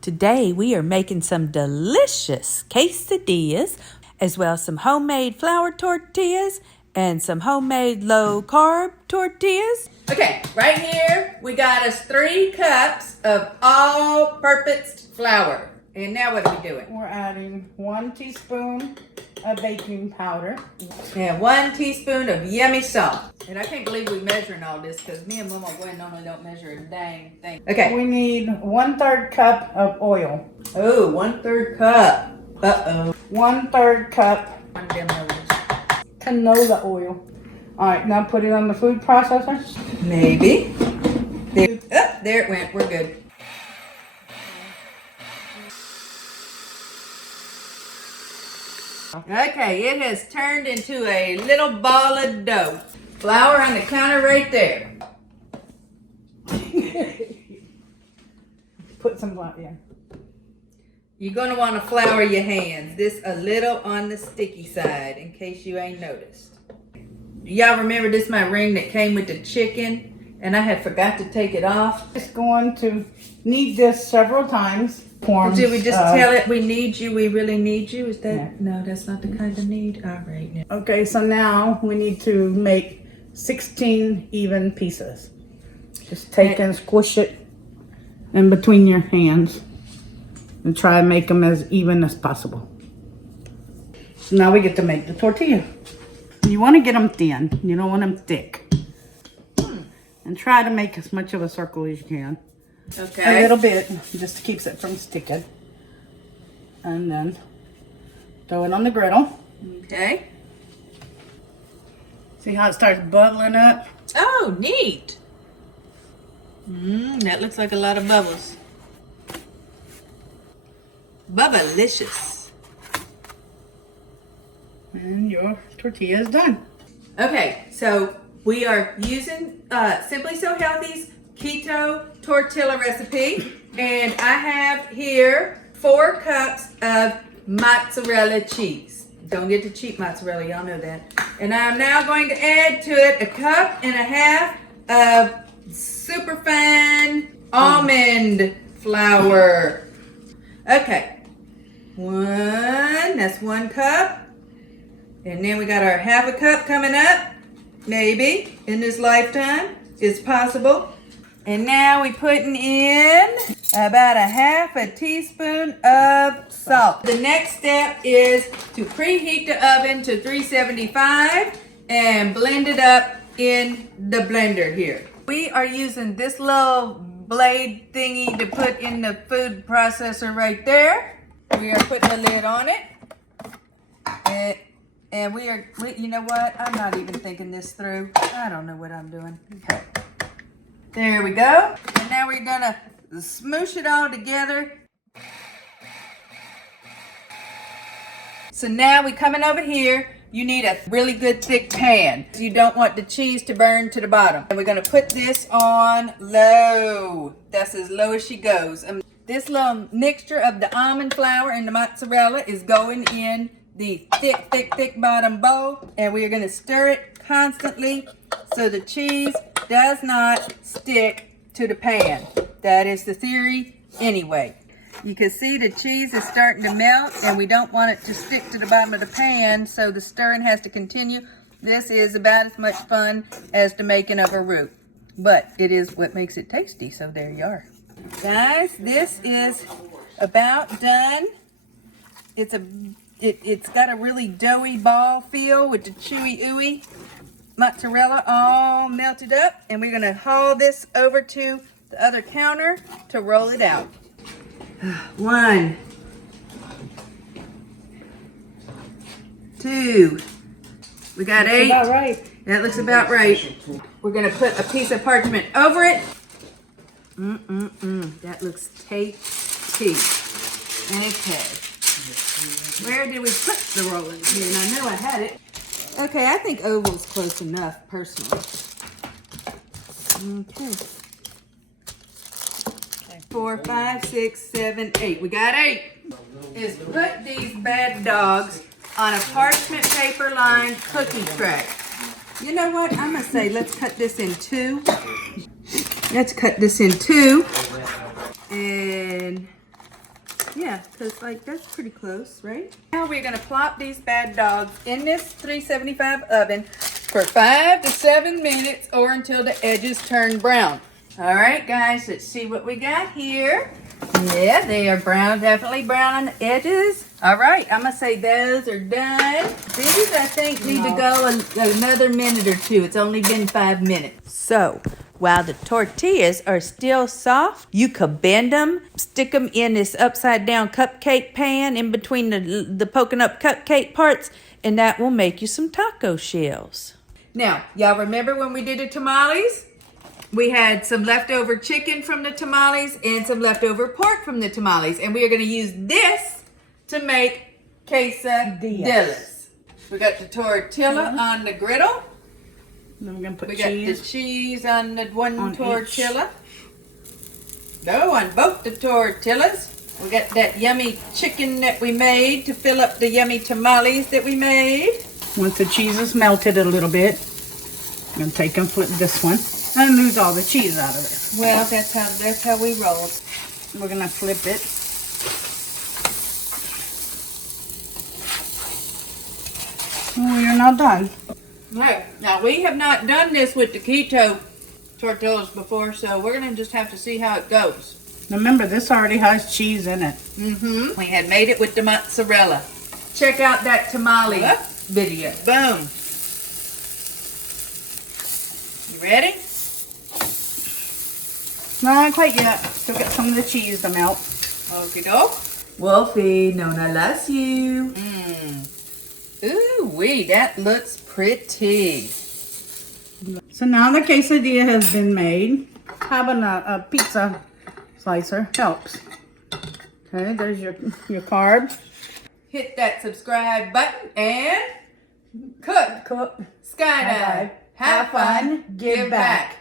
Today we are making some delicious quesadillas, as well as some homemade flour tortillas and some homemade low-carb tortillas. Okay, right here we got us 3 cups of all-purpose flour. And now what are we doing? We're adding 1 teaspoon of baking powder. And 1 teaspoon of yummy salt. And I can't believe we're measuring all this because me and MawMaw Gwen normally don't measure a dang thing. Okay. We need 1/3 cup of oil. Oh, 1/3 cup. Uh-oh. 1/3 cup canola oil. All right, now put it on the food processor. Maybe. There, there it went. We're good. Okay, it has turned into a little ball of dough. Flour on the counter right there. Put some flour in. You're going to want to flour your hands. This a little on the sticky side in case you ain't noticed. Y'all remember this my ring that came with the chicken and I had forgot to take it off? It's going to need this several times. Did we just tell it we need you, we really need you? Is that, yeah. No, that's not the kind of need. All right. Now. Okay, so now we need to make 16 even pieces. Just take and squish it in between your hands and try and make them as even as possible. So now we get to make the tortilla. You want to get them thin. You don't want them thick. And try to make as much of a circle as you can. Okay. A little bit, just keeps it from sticking. And then throw it on the griddle. Okay. See how it starts bubbling up? Oh, neat. That looks like a lot of bubbles. Bubblicious. And your tortilla is done. Okay, so we are using Simply So Healthy's Keto Tortilla recipe. And I have here 4 cups of mozzarella cheese. Don't get the cheap mozzarella, y'all know that. And I'm now going to add to it 1.5 cups of superfine almond flour. Okay, that's 1 cup. And then we got our 1/2 cup coming up, maybe in this lifetime. It's possible. And now we putting in about 1/2 teaspoon of salt. The next step is to preheat the oven to 375 and blend it up in the blender here. We are using this little blade thingy to put in the food processor right there. We are putting the lid on it. And you know what? I'm not even thinking this through. I don't know what I'm doing. Okay. There we go. And now we're gonna smoosh it all together. So now we coming over here. You need a really good thick pan. You don't want the cheese to burn to the bottom. And we're gonna put this on low. That's as low as she goes. This little mixture of the almond flour and the mozzarella is going in the thick bottom bowl. And we are gonna stir it constantly so the cheese does not stick to the pan. That is the theory anyway. You can see the cheese is starting to melt and we don't want it to stick to the bottom of the pan, so the stirring has to continue. This is about as much fun as the making of a roux, but it is what makes it tasty, so there you are. Guys, this is about done. It's got a really doughy ball feel with the chewy ooey mozzarella all melted up, and we're gonna haul this over to the other counter to roll it out. 1, 2, we got 8. That's about right. That looks about right. We're gonna put a piece of parchment over it. That looks tasty. Okay. Where did we put the rolling pin? I know I had it. Okay, I think oval's close enough, personally. Okay. 4, 5, 6, 7, 8. We got 8. Is put these bad dogs on a parchment paper lined cookie tray. You know what? I'm gonna say let's cut this in 2. Let's cut this in 2. And Yeah, because like that's pretty close, right? Now we're gonna plop these bad dogs in this 375 oven for 5 to 7 minutes or until the edges turn brown. All right, guys, let's see what we got here. Yeah, they are brown, definitely brown on the edges. All right, I'm gonna say those are done. These, I think, need to go another minute or two. It's only been 5 minutes. So, while the tortillas are still soft, you could bend them, stick them in this upside down cupcake pan in between the poking up cupcake parts, and that will make you some taco shells. Now, y'all remember when we did the tamales? We had some leftover chicken from the tamales and some leftover pork from the tamales. And we are going to use this to make quesadillas. We got the tortilla on the griddle. Then we're going to put We cheese. got the cheese on the one On tortilla. No, on both the tortillas. We got that yummy chicken that we made to fill up the yummy tamales that we made. Once the cheese is melted a little bit, I'm going to take and flip this one. And lose all the cheese out of it. Well, that's how we roll. We're going to flip it. Oh, you're not done. Right. Now, we have not done this with the keto tortillas before, so we're going to just have to see how it goes. Remember, this already has cheese in it. Mm-hmm. We had made it with the mozzarella. Check out that tamale video. Boom. You ready? Not quite yet. Still got some of the cheese to melt. Okie doke. Wolfie, Nonna loves you. Ooh-wee, that looks pretty. So now the quesadilla has been made. Having a pizza slicer helps. Okay, there's your carb. Hit that subscribe button and cook. Cook. Skydive. Have fun. Give back.